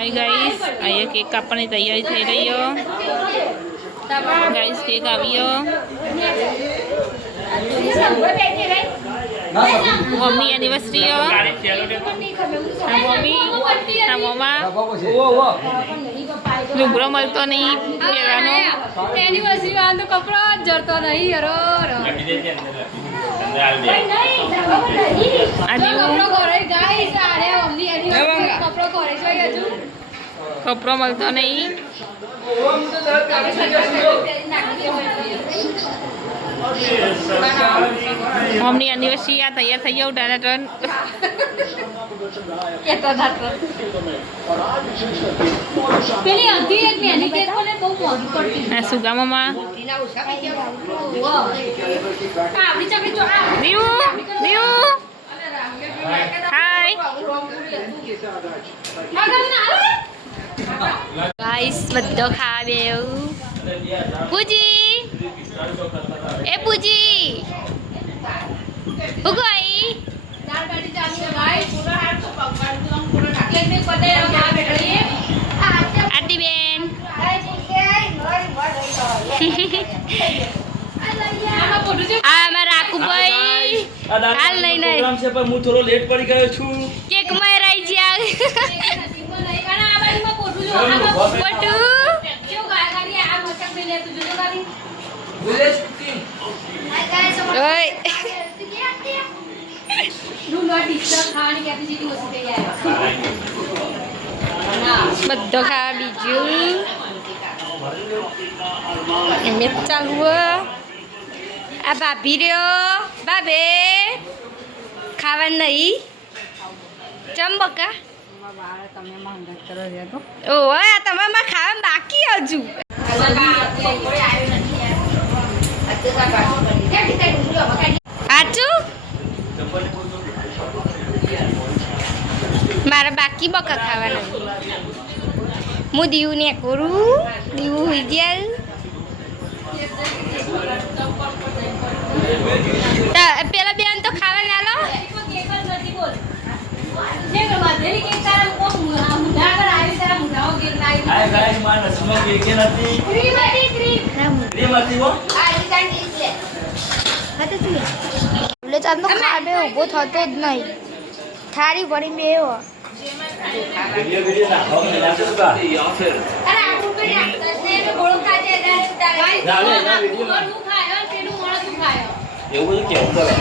hi guys आइए cake कापવાની તૈયારી થઈ રહી છે गाइस केक આવ્યો મમ્મી એનિવર્સરી મમ્મી મમ્મા લુગડો મળતો નહીં પહેરવાનો એનિવર્સરી વાળો કપડો જરતો નહીં યરો કપડો મળતો નહીં મમ્મી એનિવર્સરી આ તૈયાર થઈ જાવ ટાટા પેલી હતી એક મેની કેક કોને બહુ મોંઘી પડતી આ સુગા મમ્મા આપણી ચકડી જો દીવ દીવ હાય ગાઈસ બધો ખાવા બેવું પૂજી એ પૂજી ઉગોઈ દાળ બાટી ચાલી ભાઈ પૂરો હાથ તો પકડ દો પૂરો કેક ને પતે આ બેઠી આટી બેન આ મારા આકુભાઈ હાલ નહીં પ્રોગ્રામ છે પણ હું થોડો લેટ પડી ગયો છું કેક માં રહી ગયા પટુ ઓય બધો ખાવા બીજું એમ ચાલુ આ ભાભી રહ્યો બાબે ખાવા નહીં ચંબકા ઓહ તમારે ખાવા બાકી હજુ સાચું મારા બાકી બકા ખાવાના હું દીવું ને કરું દીવું હોઈ જાય પેલા બેન તો ખાવા ના લો ખાડે ઉભો થતો જ નહીં થાળી ભરી બે એવું કેવું કરે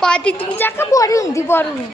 પાતી તું ચાકા બોરી ઊંધી બોરું